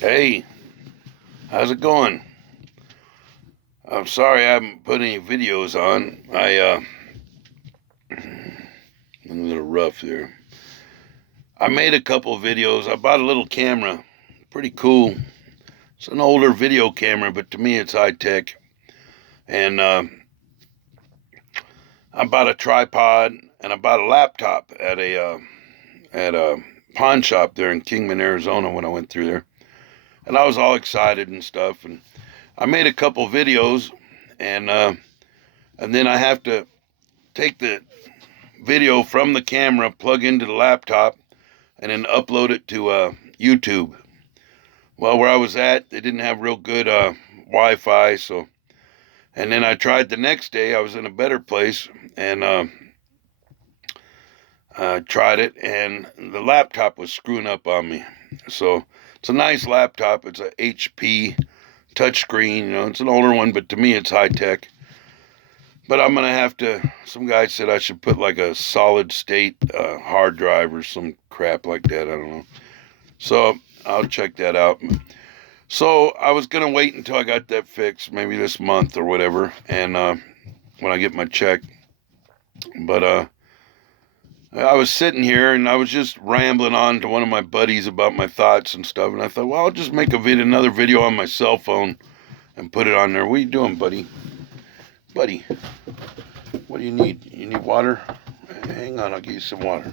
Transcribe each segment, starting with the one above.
Hey, how's it going? I'm sorry I haven't put any videos on. I'm a little rough there. I made a couple of videos. I bought a little camera. Pretty cool. It's an older video camera, but to me it's high tech. And I bought a tripod and I bought a laptop at a pawn shop there in Kingman, Arizona when I went through there. And I was all excited and stuff. And I made a couple of videos and then I have to take the video from the camera, plug into the laptop, and then upload it to YouTube. Well, where I was at, they didn't have real good Wi-Fi, so. And then I tried the next day. I was in a better place, and tried it, and the laptop was screwing up on me. So it's a nice laptop. It's a HP touchscreen. It's an older one, but to me, it's high tech. But I'm gonna have to. Some guy said I should put like a solid state hard drive or some crap like that. I don't know. So I'll check that out. So I was gonna wait until I got that fixed, maybe this month or whatever, and when I get my check. But I was sitting here and I was just rambling on to one of my buddies about my thoughts and stuff, and I thought, well, I'll just make another video on my cell phone and put it on there. What are you doing, buddy? Buddy, what do you need? You need water? Hang on, I'll get you some water.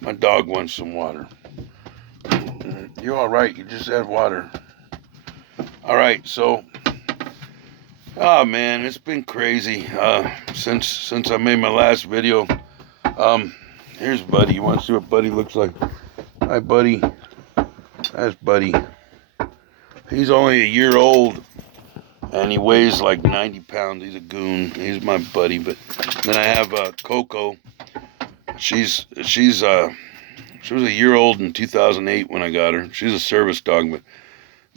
My dog wants some water. You're all right. You just had water. All right. So, oh man, it's been crazy since I made my last video. Here's Buddy. You want to see what Buddy looks like? Hi, Buddy. That's Buddy. He's only a year old, and he weighs like 90 pounds. He's a goon. He's my buddy. But then I have Coco. She was a year old in 2008 when I got her. She's a service dog, but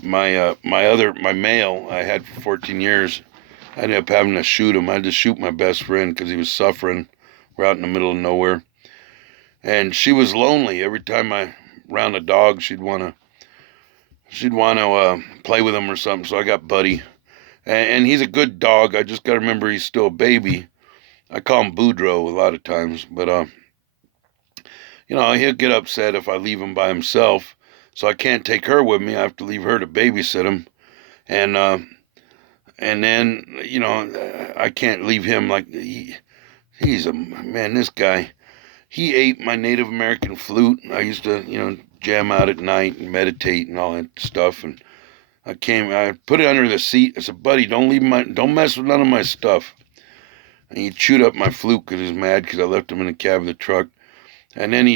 my male I had for 14 years, I ended up having to shoot him. I had to shoot my best friend because he was suffering. We're out in the middle of nowhere, and she was lonely. Every time I round a dog, she'd want to play with him or something. So I got Buddy, and he's a good dog. I just got to remember he's still a baby. I call him Boudreaux a lot of times, but he'll get upset if I leave him by himself. So I can't take her with me. I have to leave her to babysit him, and then I can't leave him like he's a man. This guy, he ate my Native American flute. I used to jam out at night and meditate and all that stuff. And I put it under the seat. I said, Buddy, don't mess with none of my stuff. And he chewed up my flute because he was mad because I left him in the cab of the truck. And then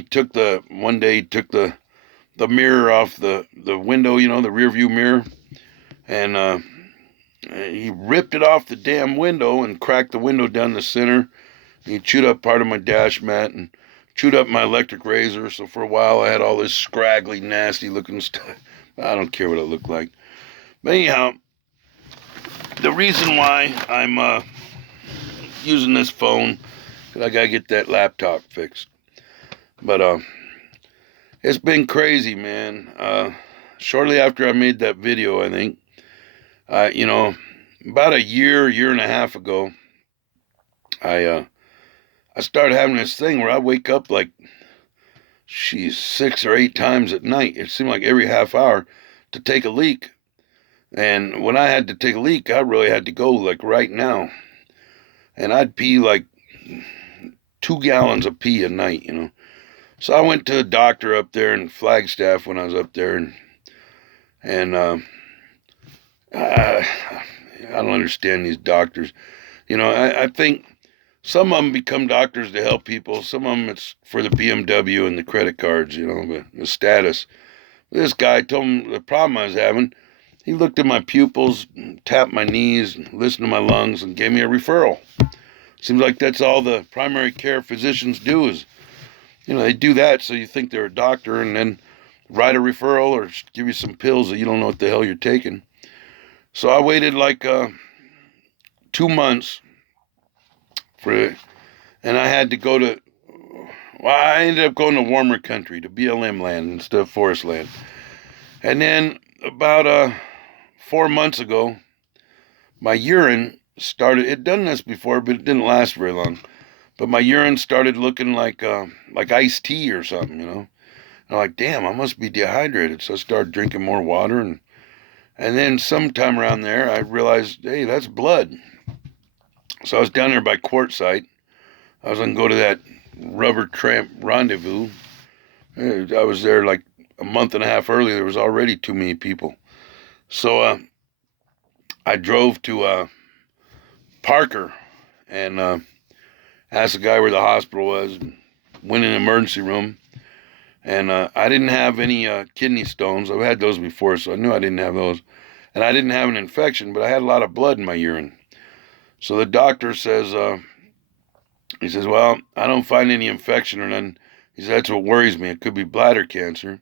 one day he took the mirror off the window, the rear view mirror, and he ripped it off the damn window and cracked the window down the center. He chewed up part of my dash mat and chewed up my electric razor. So for a while I had all this scraggly, nasty looking stuff. I don't care what it looked like. But anyhow, the reason why I'm using this phone is I gotta get that laptop fixed. But it's been crazy, man. Shortly after I made that video, I think, about a year and a half ago, I started having this thing where I wake up like, 6 or 8 times at night. It seemed like every half hour to take a leak. And when I had to take a leak, I really had to go like right now. And I'd pee like 2 gallons of pee a night. So I went to a doctor up there in Flagstaff when I was up there, and I don't understand these doctors. I think some of them become doctors to help people. Some of them it's for the BMW and the credit cards, the status. This guy told him the problem I was having. He looked at my pupils, tapped my knees, listened to my lungs, and gave me a referral. Seems like that's all the primary care physicians do is, they do that so you think they're a doctor and then write a referral or give you some pills that you don't know what the hell you're taking. So I waited like 2 months and I had to I ended up going to warmer country, to BLM land instead of forest land. And then about 4 months ago, my urine started. It done this before, but it didn't last very long. But my urine started looking like iced tea or something, you know. And I'm like, damn, I must be dehydrated. So I started drinking more water, and then sometime around there, I realized, hey, that's blood. So I was down there by Quartzsite. I was gonna go to that rubber tramp rendezvous. I was there like a month and a half early. There was already too many people. So I drove to Parker and asked the guy where the hospital was. And went in the emergency room, and I didn't have any kidney stones. I've had those before, so I knew I didn't have those. And I didn't have an infection, but I had a lot of blood in my urine. So the doctor says, he says, well, I don't find any infection or nothing. He said, that's what worries me. It could be bladder cancer.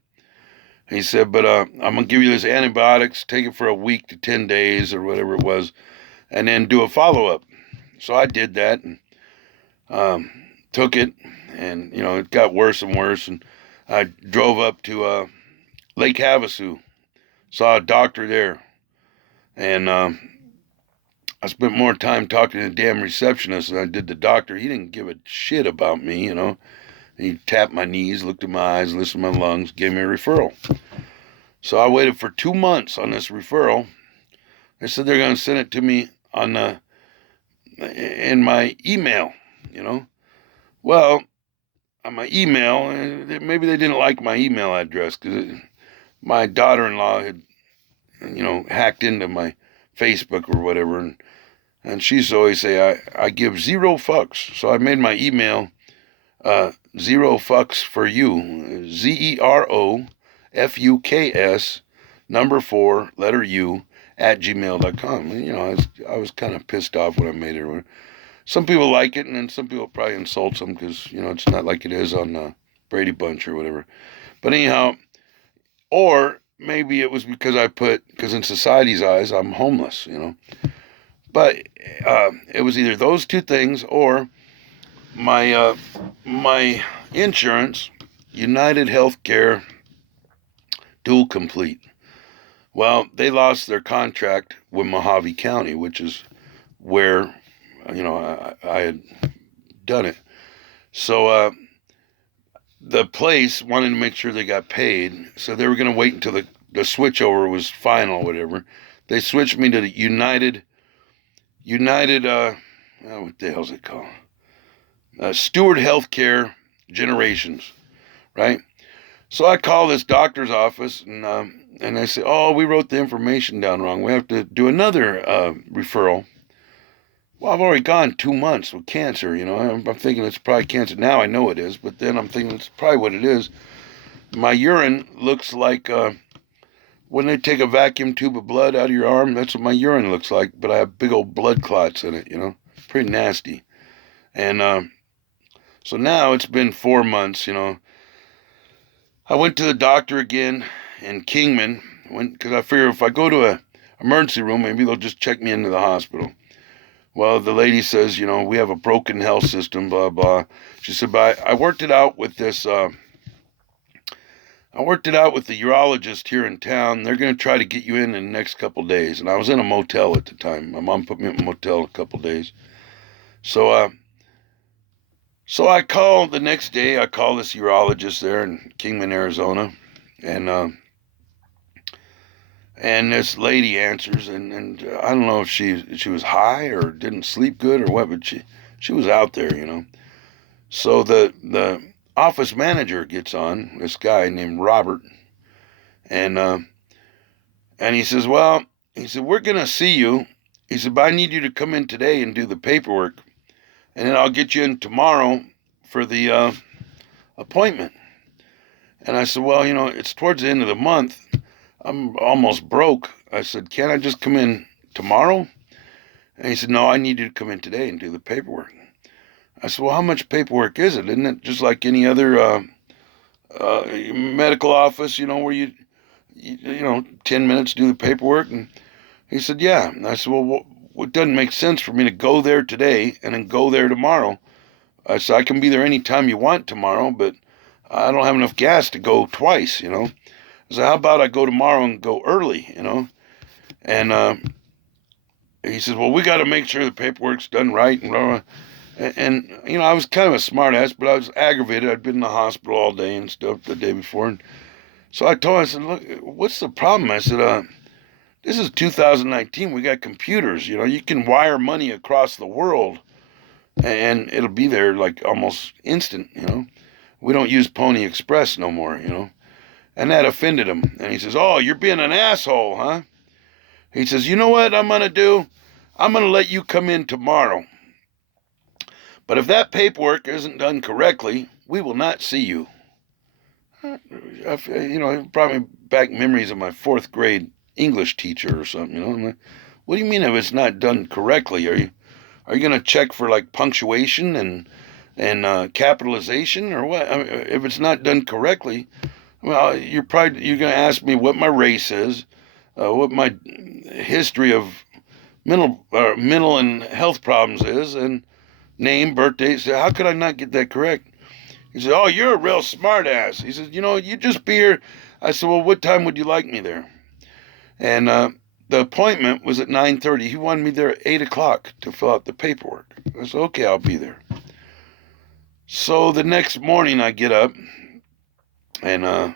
He said, but I'm going to give you this antibiotics, take it for a week to 10 days or whatever it was, and then do a follow-up. So I did that and took it, and, you know, it got worse and worse. And I drove up to Lake Havasu, saw a doctor there, and I spent more time talking to the damn receptionist than I did the doctor. He didn't give a shit about me, you know. He tapped my knees, looked at my eyes, listened to my lungs, gave me a referral. So I waited for 2 months on this referral. They said they're going to send it to me in my email, you know. Well, on my email, maybe they didn't like my email address because my daughter-in-law had, you know, hacked into my Facebook or whatever, and she used to always say, I give zero fucks. So I made my email zero fucks for you, ZEROFUKS, number 4, letter U, @gmail.com. And, you know, I was kind of pissed off when I made it. Some people like it, and then some people probably insult them because, you know, it's not like it is on Brady Bunch or whatever. But anyhow, or maybe it was because in society's eyes, I'm homeless, you know. But it was either those two things or my insurance, United Healthcare, dual complete. Well, they lost their contract with Mojave County, which is where, you know, I had done it. So the place wanted to make sure they got paid, so they were going to wait until the switchover was final or whatever. They switched me to the United, what the hell's it called? Steward Healthcare Generations, right? So I call this doctor's office, and they say, oh, we wrote the information down wrong. We have to do another referral. Well, I've already gone 2 months with cancer, you know. I'm thinking it's probably cancer. Now I know it is, but then I'm thinking it's probably what it is. My urine looks like when they take a vacuum tube of blood out of your arm, that's what my urine looks like, but I have big old blood clots in it, you know. Pretty nasty. And so now it's been 4 months, you know. I went to the doctor again in Kingman, because I figure if I go to a emergency room, maybe they'll just check me into the hospital. Well, the lady says, you know, we have a broken health system, blah, blah. She said, but I worked it out with this, I worked it out with the urologist here in town. They're going to try to get you in the next couple days. And I was in a motel at the time. My mom put me in a motel a couple days. So I called the next day. I called this urologist there in Kingman, Arizona. And this lady answers, and I don't know if she was high or didn't sleep good or what, but she was out there, you know. So the office manager gets on, this guy named Robert, and he says, well, he said, we're going to see you. He said, but I need you to come in today and do the paperwork, and then I'll get you in tomorrow for the appointment. And I said, well, you know, it's towards the end of the month. I'm almost broke. I said, can't I just come in tomorrow? And he said, no, I need you to come in today and do the paperwork. I said, well, how much paperwork is it? Isn't it just like any other medical office, you know, where you know, 10 minutes do the paperwork? And he said, yeah. And I said, well, it doesn't make sense for me to go there today and then go there tomorrow. I said, I can be there any time you want tomorrow, but I don't have enough gas to go twice, you know. I said, how about I go tomorrow and go early, And he says, well, we got to make sure the paperwork's done right. And, blah, blah. And I was kind of a smart ass, but I was aggravated. I'd been in the hospital all day and stuff the day before. And so I told him, I said, look, what's the problem? I said, this is 2019. We got computers. You can wire money across the world and it'll be there like almost instant. We don't use Pony Express no more, And that offended him. And he says, oh, you're being an asshole, huh? He says, you know what I'm going to do? I'm going to let you come in tomorrow. But if that paperwork isn't done correctly, we will not see you. Probably back memories of my 4th grade English teacher or something, I'm like, what do you mean if it's not done correctly? Are you going to check for like punctuation and capitalization or what? I mean, if it's not done correctly, well, you're going to ask me what my race is, what my history of mental and health problems is, and name, birthday. So how could I not get that correct? He said, oh, you're a real smart ass. He said, you just be here. I said, well, what time would you like me there? And the appointment was at 9:30. He wanted me there at 8 o'clock to fill out the paperwork. I said, okay, I'll be there. So the next morning I get up and I'm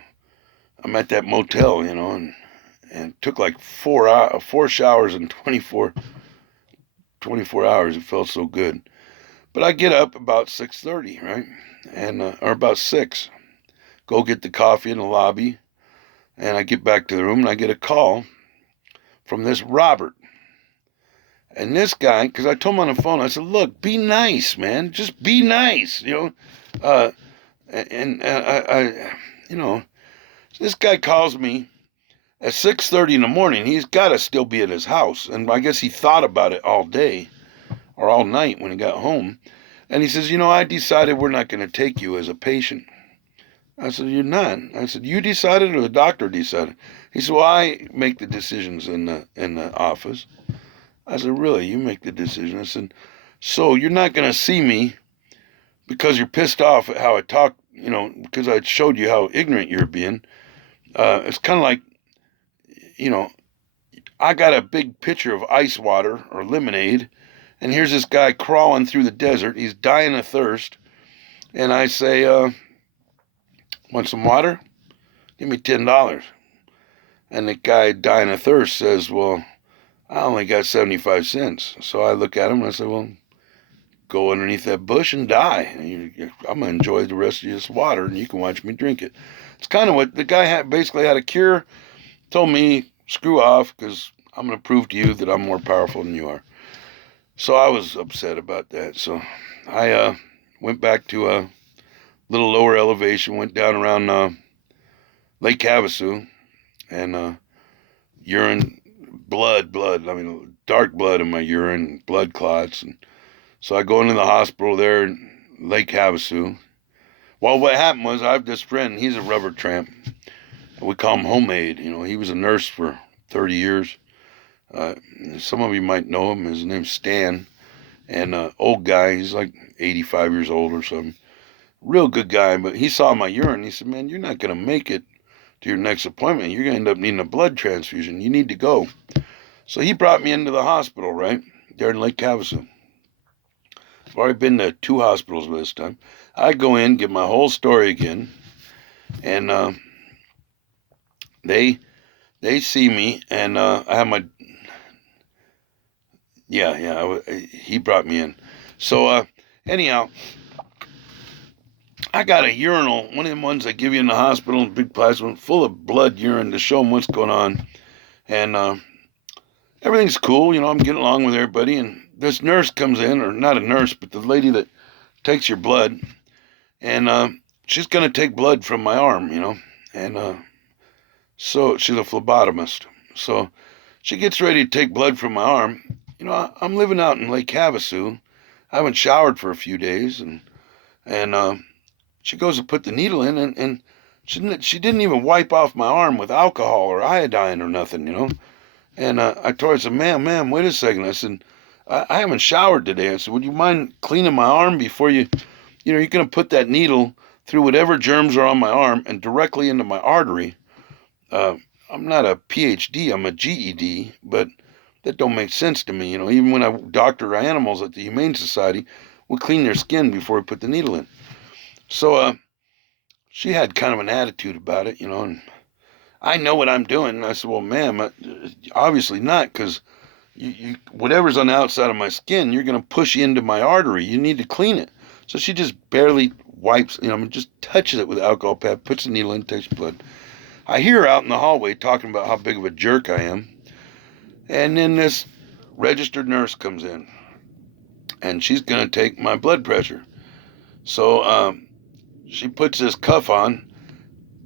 at that motel, and it took like 4 showers in 24 hours. It felt so good. But I get up about 6:30, right? And or about 6. Go get the coffee in the lobby. And I get back to the room and I get a call from this Robert. And this guy, because I told him on the phone, I said, look, be nice, man. Just be nice, this guy calls me at 6:30 in the morning. He's got to still be at his house. And I guess he thought about it all day or all night when he got home. And he says, I decided we're not going to take you as a patient. I said, you're not. I said, you decided or the doctor decided? He said, well, I make the decisions in the office. I said, really? You make the decision? I said, so you're not going to see me because you're pissed off at how I talk, because I showed you how ignorant you're being. It's kind of like, I got a big pitcher of ice water or lemonade, and here's this guy crawling through the desert. He's dying of thirst. And I say, want some water? Give me $10. And the guy dying of thirst says, well, I only got 75 cents. So I look at him and I say, well, go underneath that bush and die. I'm going to enjoy the rest of this water and you can watch me drink it. It's kind of what the guy basically had a cure, told me, screw off because I'm going to prove to you that I'm more powerful than you are. So I was upset about that. So I went back to a little lower elevation, went down around Lake Havasu, and urine, blood, dark blood in my urine, blood clots. And so I go into the hospital there in Lake Havasu. Well, what happened was I have this friend, he's a rubber tramp. We call him Homemade. He was a nurse for 30 years. Some of you might know him. His name's Stan. And old guy, he's like 85 years old or something. Real good guy, but he saw my urine. He said, man, you're not going to make it to your next appointment. You're going to end up needing a blood transfusion. You need to go. So he brought me into the hospital, right, there in Lake Havasu. I've already been to 2 hospitals by this time. I go in, give my whole story again, and they see me, and I have my... he brought me in. So, anyhow, I got a urinal, one of them ones they give you in the hospital, a big plastic one, full of blood urine to show them what's going on. And everything's cool, I'm getting along with everybody. And this nurse comes in, or not a nurse, but the lady that takes your blood. And she's going to take blood from my arm, And so she's a phlebotomist. So she gets ready to take blood from my arm. I'm living out in Lake Havasu. I haven't showered for a few days. And she goes to put the needle in, and she didn't even wipe off my arm with alcohol or iodine or nothing, And I told her, I said, ma'am, wait a second. I said, I haven't showered today. I said, would you mind cleaning my arm before you're going to put that needle through whatever germs are on my arm and directly into my artery. I'm not a PhD, I'm a GED, but that don't make sense to me. Even when I doctor animals at the Humane Society, we clean their skin before we put the needle in. So she had kind of an attitude about it, and I know what I'm doing. And I said, well, ma'am, obviously not, because whatever's on the outside of my skin, you're going to push into my artery. You need to clean it. So she just barely wipes, just touches it with alcohol pad, puts the needle in, takes blood. I hear her out in the hallway talking about how big of a jerk I am. And then this registered nurse comes in, and she's going to take my blood pressure. So she puts this cuff on,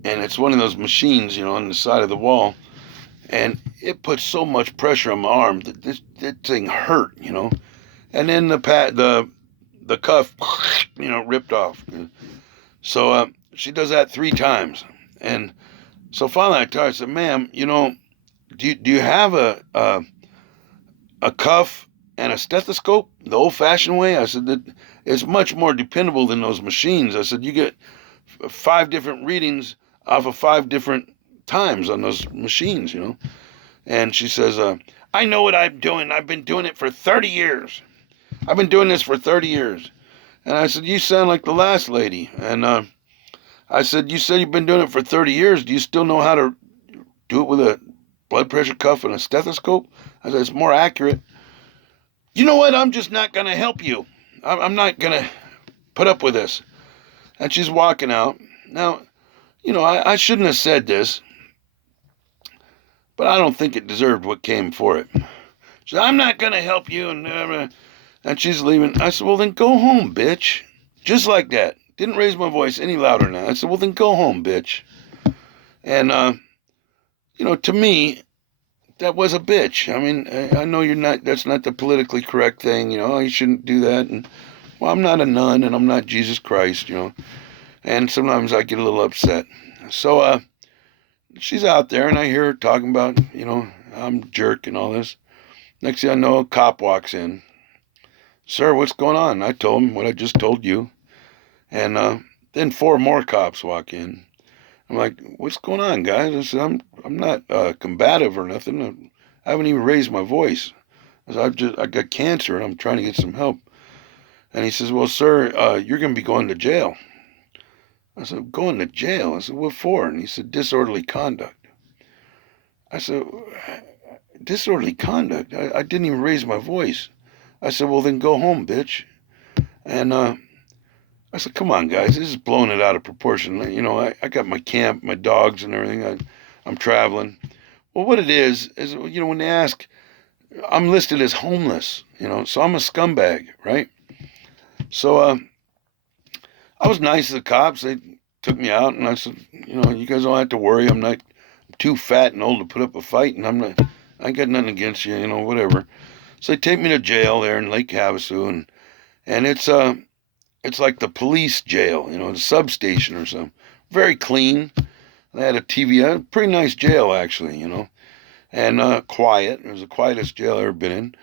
and it's one of those machines, on the side of the wall. And it puts so much pressure on my arm that that thing hurt, And then the cuff, ripped off. So she does that 3 times. And so finally I told her, I said, ma'am, do you have a cuff and a stethoscope the old-fashioned way? I said that it's much more dependable than those machines. I said you get 5 different readings off of 5 different times on those machines, And she says, I know what I'm doing. I've been doing it for 30 years. I've been doing this for 30 years. And I said, you sound like the last lady. And I said, you said you've been doing it for 30 years. Do you still know how to do it with a blood pressure cuff and a stethoscope? I said, it's more accurate. You know what? I'm just not going to help you. I'm not going to put up with this. And she's walking out. Now, I shouldn't have said this, but I don't think it deserved what came for it. She said, I'm not going to help you. And she's leaving. I said, well, then go home, bitch. Just like that. Didn't raise my voice any louder now. I said, well, then go home, bitch. And, to me, that was a bitch. I mean, I know that's not the politically correct thing. You shouldn't do that. And, well, I'm not a nun and I'm not Jesus Christ, And sometimes I get a little upset. So, she's out there and I hear her talking about, I'm a jerk and all this. Next thing I know, a cop walks in. Sir, what's going on? I told him what I just told you. And then 4 more cops walk in. I'm like, what's going on, guys? I said, I'm not combative or nothing. I haven't even raised my voice. I said, I got cancer and I'm trying to get some help. And he says, well, sir, you're going to be going to jail. I said, going to jail? I said, what for? And he said, disorderly conduct. I said, disorderly conduct? I didn't even raise my voice. I said, well, then go home, bitch. And I said, come on, guys, this is blowing it out of proportion. I got my camp, my dogs and everything. I'm traveling. Well, what it is, when they ask, I'm listed as homeless, so I'm a scumbag, right? So I was nice to the cops. They took me out, and I said, you guys don't have to worry. I'm not too fat and old to put up a fight, and I ain't got nothing against you, whatever. So they take me to jail there in Lake Havasu, and it's like the police jail, the substation or something. Very clean. They had a TV, a pretty nice jail actually, and quiet. It was the quietest jail I've ever been in.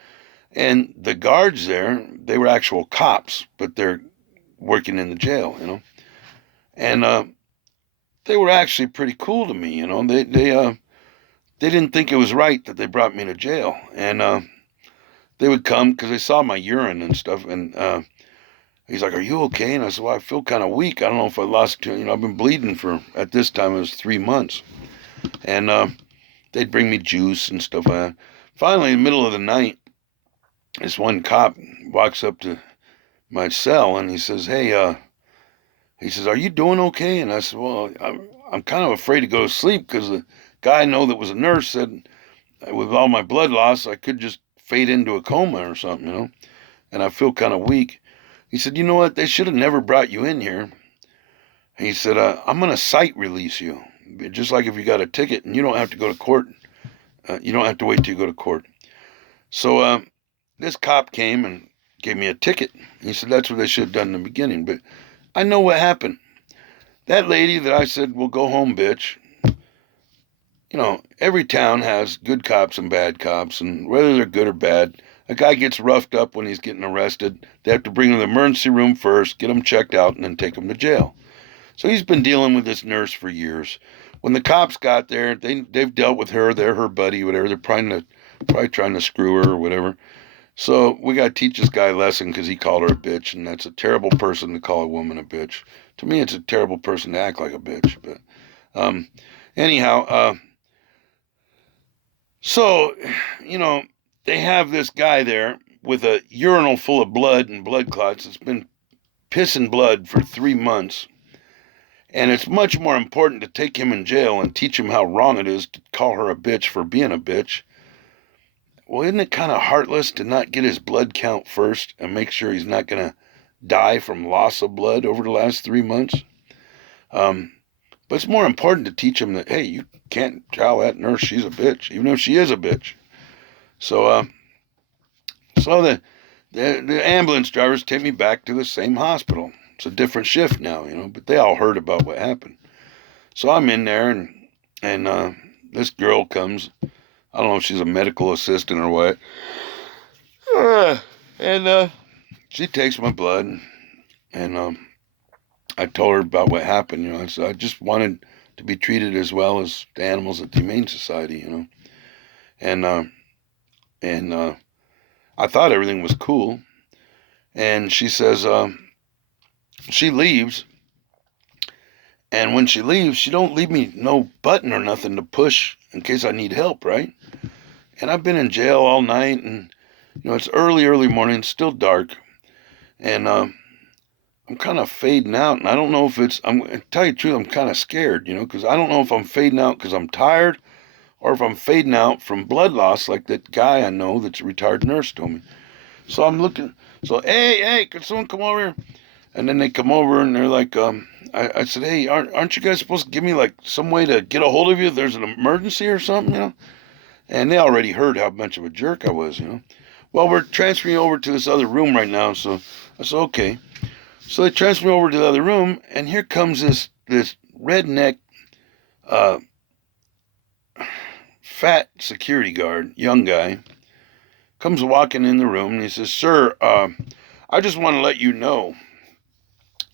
And the guards there, they were actual cops, but they're working in the jail, And they were actually pretty cool to me, They didn't think it was right that they brought me to jail, and they would come because they saw my urine and stuff, and he's like, are you okay? And I said, well, I feel kind of weak. I don't know if I lost, I've been bleeding for, at this time, it was 3 months. And they'd bring me juice and stuff like that. Finally, in the middle of the night, this one cop walks up to my cell and he says, hey, he says, are you doing okay? And I said, well, I'm kind of afraid to go to sleep because the guy I know that was a nurse said with all my blood loss, I could just fade into a coma or something, And I feel kind of weak. He said, you know what? They should have never brought you in here. He said, I'm going to sight release you. Just like if you got a ticket and you don't have to go to court. You don't have to wait till you go to court. So this cop came and gave me a ticket. He said, that's what they should have done in the beginning. But I know what happened. That lady that I said, well, go home, bitch. Every town has good cops and bad cops. And whether they're good or bad, a guy gets roughed up when he's getting arrested. They have to bring him to the emergency room first, get him checked out, and then take him to jail. So he's been dealing with this nurse for years. When the cops got there, they've dealt with her. They're her buddy, whatever. They're probably trying to screw her or whatever. So we got to teach this guy a lesson because he called her a bitch, and that's a terrible person to call a woman a bitch. To me, it's a terrible person to act like a bitch. But anyhow, so they have this guy there with a urinal full of blood and blood clots. It's been pissing blood for 3 months. And it's much more important to take him in jail and teach him how wrong it is to call her a bitch for being a bitch. Well, isn't it kind of heartless to not get his blood count first and make sure he's not going to die from loss of blood over the last 3 months? But it's more important to teach him that, hey, you can't tell that nurse she's a bitch, even if she is a bitch. So the ambulance drivers take me back to the same hospital. It's a different shift now, but they all heard about what happened. So I'm in there, and this girl comes. I don't know if she's a medical assistant or what. And she takes my blood, and I told her about what happened. I said I just wanted to be treated as well as the animals at the Humane Society, and I thought everything was cool. And she says she leaves, and when she leaves, she don't leave me no button or nothing to push in case I need help, right? And I've been in jail all night, and it's early morning, it's still dark, and I'm kind of fading out, and I don't know if I'm to tell you the truth, I'm kind of scared, because I don't know if I'm fading out because I'm tired, or if I'm fading out from blood loss, like that guy I know that's a retired nurse told me. So I'm looking. So hey, could someone come over here? And then they come over and they're like, I said, hey, aren't you guys supposed to give me like some way to get a hold of you if there's an emergency or something, And they already heard how much of a jerk I was, Well, we're transferring you over to this other room right now. So I said, okay. So they transfer me over to the other room, and here comes this redneck, fat security guard, young guy, comes walking in the room, and he says, sir, I just want to let you know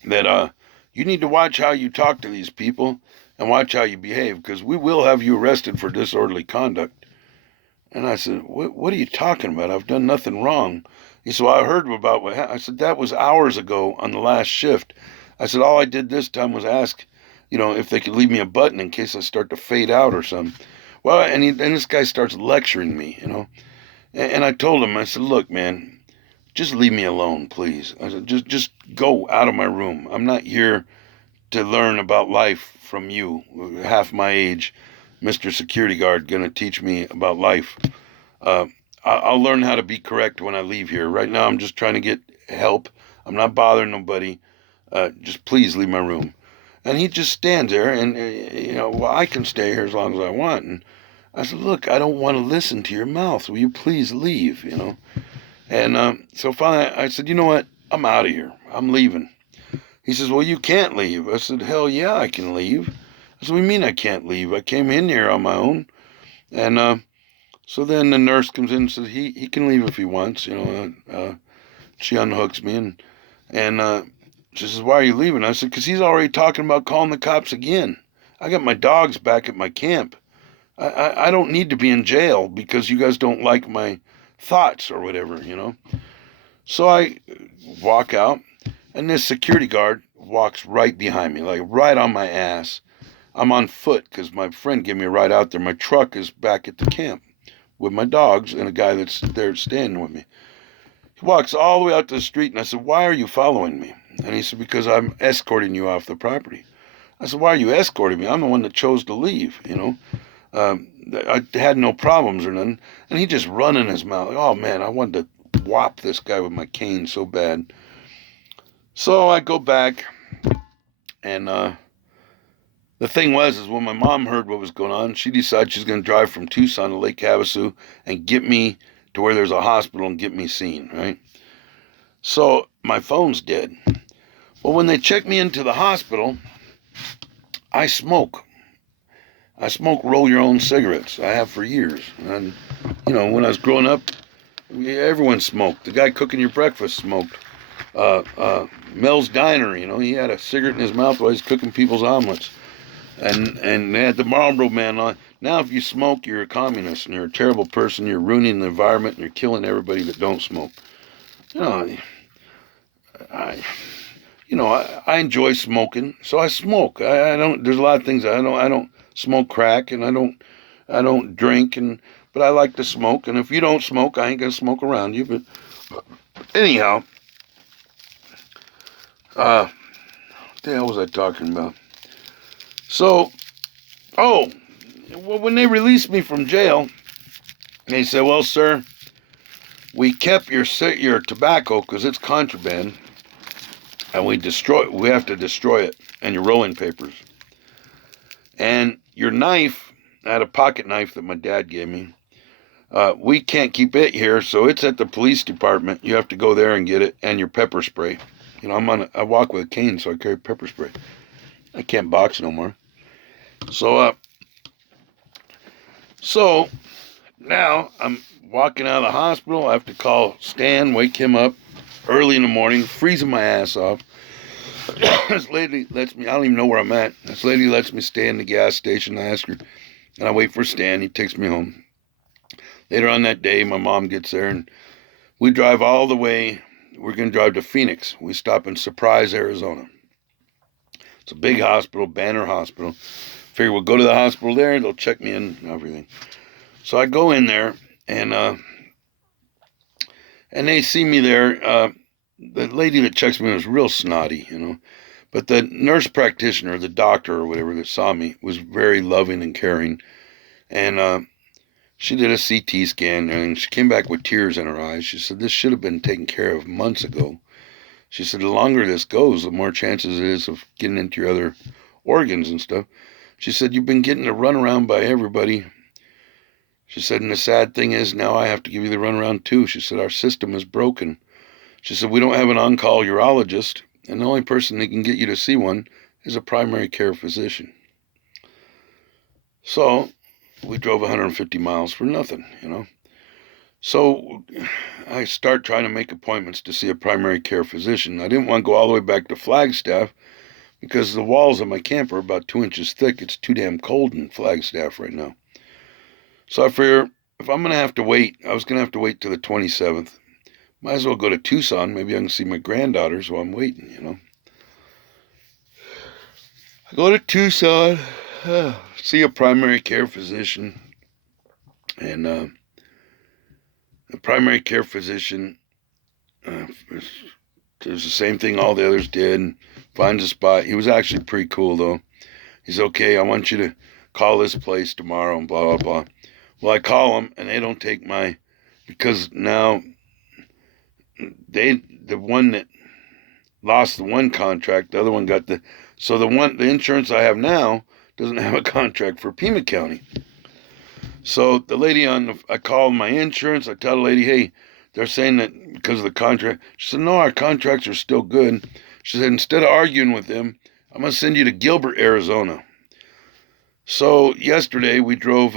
that you need to watch how you talk to these people and watch how you behave, because we will have you arrested for disorderly conduct. And I said, what are you talking about? I've done nothing wrong. He said, well, I heard about what happened. I said, that was hours ago on the last shift. I said, all I did this time was ask, if they could leave me a button in case I start to fade out or something. Well, and this guy starts lecturing me, And I told him, I said, look, man, just leave me alone, please. I said, just go out of my room. I'm not here to learn about life from you, half my age, Mr. Security Guard, going to teach me about life. I'll learn how to be correct when I leave here. Right now, I'm just trying to get help. I'm not bothering nobody. Just please leave my room. And he just stands there, and, well, I can stay here as long as I want. And I said, look, I don't want to listen to your mouth. Will you please leave, And so finally, I said, you know what? I'm out of here. I'm leaving. He says, well, you can't leave. I said, hell yeah, I can leave. I said, what do you mean I can't leave? I came in here on my own. And so then the nurse comes in and says, he can leave if he wants. She unhooks me, and she says, why are you leaving? I said, because he's already talking about calling the cops again. I got my dogs back at my camp. I don't need to be in jail because you guys don't like my thoughts or whatever, So I walk out, and this security guard walks right behind me, like right on my ass. I'm on foot because my friend gave me a ride out there. My truck is back at the camp with my dogs and a guy that's there standing with me. He walks all the way out to the street, and I said, why are you following me? And he said, because I'm escorting you off the property. I said, why are you escorting me? I'm the one that chose to leave, I had no problems or nothing. And he just running his mouth. Oh, man, I wanted to whop this guy with my cane so bad. So I go back, and the thing was, is when my mom heard what was going on, she decided she's going to drive from Tucson to Lake Havasu and get me to where there's a hospital and get me seen, right? So my phone's dead. Well, when they check me into the hospital, I smoke. I smoke roll-your-own cigarettes. I have for years. And, when I was growing up, everyone smoked. The guy cooking your breakfast smoked. Mel's Diner, he had a cigarette in his mouth while he's cooking people's omelets. And they had the Marlboro Man on. Now, if you smoke, you're a communist and you're a terrible person. You're ruining the environment and you're killing everybody that don't smoke. You know, I I enjoy smoking, so I smoke. I don't. There's a lot of things I don't. I don't smoke crack, and I don't drink, but I like to smoke. And if you don't smoke, I ain't gonna smoke around you. But anyhow, what the hell was I talking about? So, oh, well, when they released me from jail, they said, "Well, sir, we kept your tobacco because it's contraband, and we have to destroy it, and your rolling papers, and your knife." I had a pocket knife that my dad gave me. We can't keep it here, so it's at the police department. You have to go there and get it, and your pepper spray. I walk with a cane, so I carry pepper spray. I can't box no more. So now I'm walking out of the hospital. I have to call Stan, wake him up early in the morning, freezing my ass off. This lady lets me, I don't even know where I'm at. This lady lets me stay in the gas station. I ask her, and I wait for Stan. He takes me home. Later on that day, my mom gets there, and we drive all the way. We're going to drive to Phoenix. We stop in Surprise, Arizona. It's a big hospital, Banner Hospital. Figure we'll go to the hospital there. They'll check me in and everything. So I go in there, and they see me there. The lady that checks me was real snotty, But the nurse practitioner, the doctor or whatever that saw me, was very loving and caring. And she did a CT scan, and she came back with tears in her eyes. She said, "This should have been taken care of months ago." She said, "The longer this goes, the more chances it is of getting into your other organs and stuff." She said, "You've been getting the runaround by everybody." She said, "And the sad thing is now I have to give you the runaround too." She said, "Our system is broken." She said, "We don't have an on-call urologist, and the only person that can get you to see one is a primary care physician." So we drove 150 miles for nothing, So I start trying to make appointments to see a primary care physician. I didn't want to go all the way back to Flagstaff because the walls of my camper are about 2 inches thick. It's too damn cold in Flagstaff right now. So I figure if I'm going to have to wait, I was going to have to wait till the 27th. Might as well go to Tucson. Maybe I can see my granddaughters while I'm waiting, I go to Tucson, see a primary care physician, and the primary care physician does the same thing all the others did, and finds a spot. He was actually pretty cool, though. He's, "Okay, I want you to call this place tomorrow," and blah, blah, blah. Well, I call them, and they don't take because now the one that lost the one contract, the other one got the insurance I have now doesn't have a contract for Pima County. So the lady I called my insurance. I tell the lady, "Hey, they're saying that because of the contract." She said, "No, our contracts are still good." She said, "Instead of arguing with them, I'm going to send you to Gilbert, Arizona." So yesterday we drove,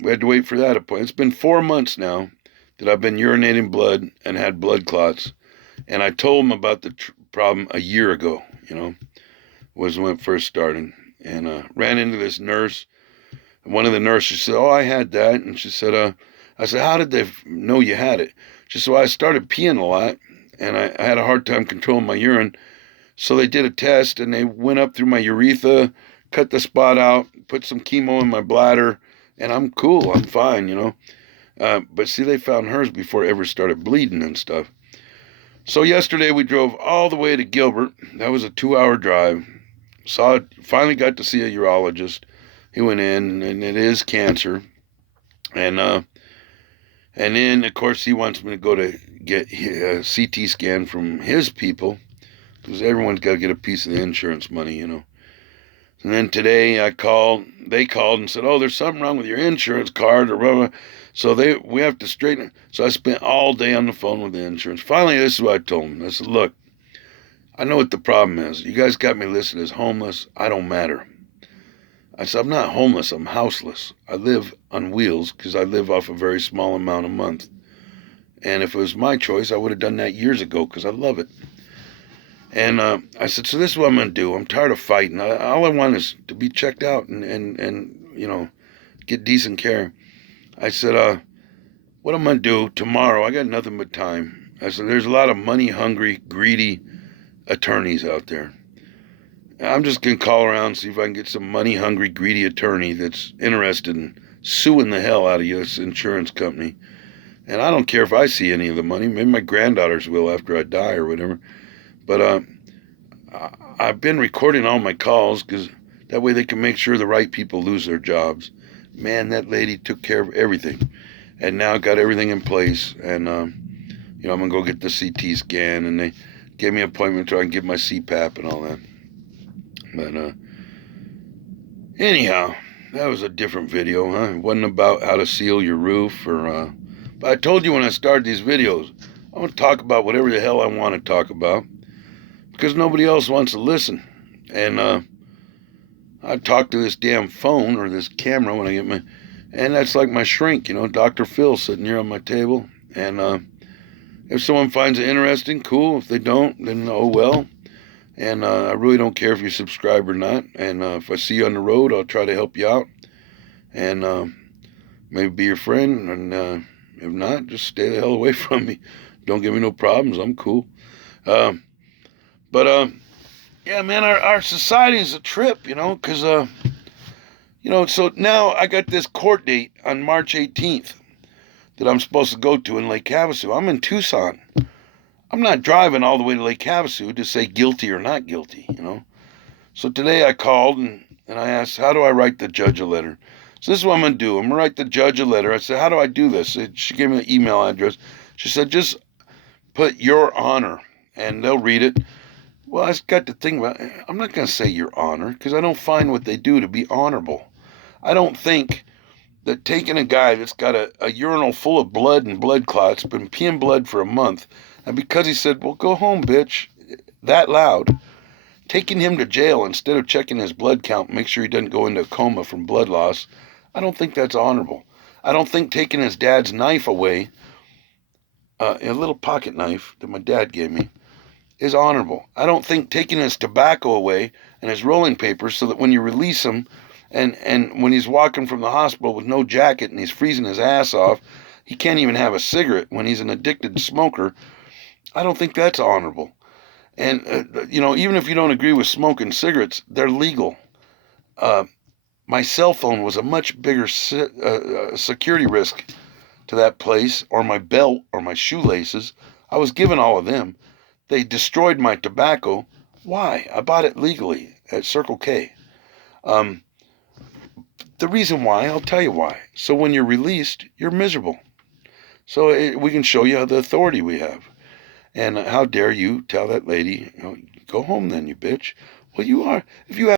we had to wait for that appointment. It's been 4 months now that I've been urinating blood and had blood clots. And I told them about the problem a year ago, was when it first started. And ran into this nurse. One of the nurses said, "Oh, I had that." And she said, I said, "How did they know you had it?" She said, "Well, I started peeing a lot, and I had a hard time controlling my urine. So they did a test, and they went up through my urethra, cut the spot out, put some chemo in my bladder, and I'm cool. I'm fine, But see, they found hers before it ever started bleeding and stuff. So yesterday we drove all the way to Gilbert. That was a 2-hour drive. Finally got to see a urologist. He went in, and it is cancer. And then, of course, he wants me to go to get a CT scan from his people, because everyone's got to get a piece of the insurance money, And then today they called and said, "Oh, there's something wrong with your insurance card," or blah, blah. So we have to straighten it. So I spent all day on the phone with the insurance. Finally, this is what I told them. I said, "Look, I know what the problem is. You guys got me listed as homeless. I don't matter." I said, "I'm not homeless. I'm houseless. I live on wheels because I live off a very small amount a month. And if it was my choice, I would have done that years ago because I love it." And I said, so this is what I'm going to do. I'm tired of fighting. All I want is to be checked out and get decent care. I said, what I'm going to do tomorrow, I got nothing but time. I said, there's a lot of money-hungry, greedy attorneys out there. I'm just going to call around and see if I can get some money-hungry, greedy attorney that's interested in suing the hell out of you, this insurance company. And I don't care if I see any of the money. Maybe my granddaughters will after I die or whatever. But I've been recording all my calls because that way they can make sure the right people lose their jobs. Man, that lady took care of everything. And now got everything in place. And, I'm going to go get the CT scan. And they gave me an appointment so I can get my CPAP and all that. But anyhow, that was a different video, huh? It wasn't about how to seal your roof or... But I told you when I started these videos, I want to talk about whatever the hell I want to talk about. Because nobody else wants to listen. And I talk to this damn phone or this camera when I get my... And that's like my shrink, Dr. Phil sitting here on my table. And if someone finds it interesting, cool. If they don't, then oh well. And I really don't care if you subscribe or not. And if I see you on the road, I'll try to help you out. And maybe be your friend. And if not, just stay the hell away from me. Don't give me no problems. I'm cool. But yeah, man, our society is a trip, because, so now I got this court date on March 18th that I'm supposed to go to in Lake Havasu. I'm in Tucson. I'm not driving all the way to Lake Havasu to say guilty or not guilty, So today I called and I asked, how do I write the judge a letter? So this is what I'm going to do. I'm going to write the judge a letter. I said, how do I do this? She gave me an email address. She said, just put your honor and they'll read it. Well, I got to think about it. I'm not going to say your honor because I don't find what they do to be honorable. I don't think that taking a guy that's got a urinal full of blood and blood clots, been peeing blood for a month, and because he said, well, go home, bitch, that loud, taking him to jail instead of checking his blood count, make sure he doesn't go into a coma from blood loss, I don't think that's honorable. I don't think taking his dad's knife away, a little pocket knife that my dad gave me, is honorable. I don't think taking his tobacco away and his rolling papers so that when you release him and when he's walking from the hospital with no jacket and he's freezing his ass off, he can't even have a cigarette when he's an addicted smoker, I don't think that's honorable. And, even if you don't agree with smoking cigarettes, they're legal. My cell phone was a much bigger security risk to that place, or my belt, or my shoelaces. I was given all of them. They destroyed my tobacco. Why? I bought it legally at Circle K. The reason why, I'll tell you why. So when you're released, you're miserable. So we can show you the authority we have. And how dare you tell that lady, go home then, you bitch. Well, you are. If you have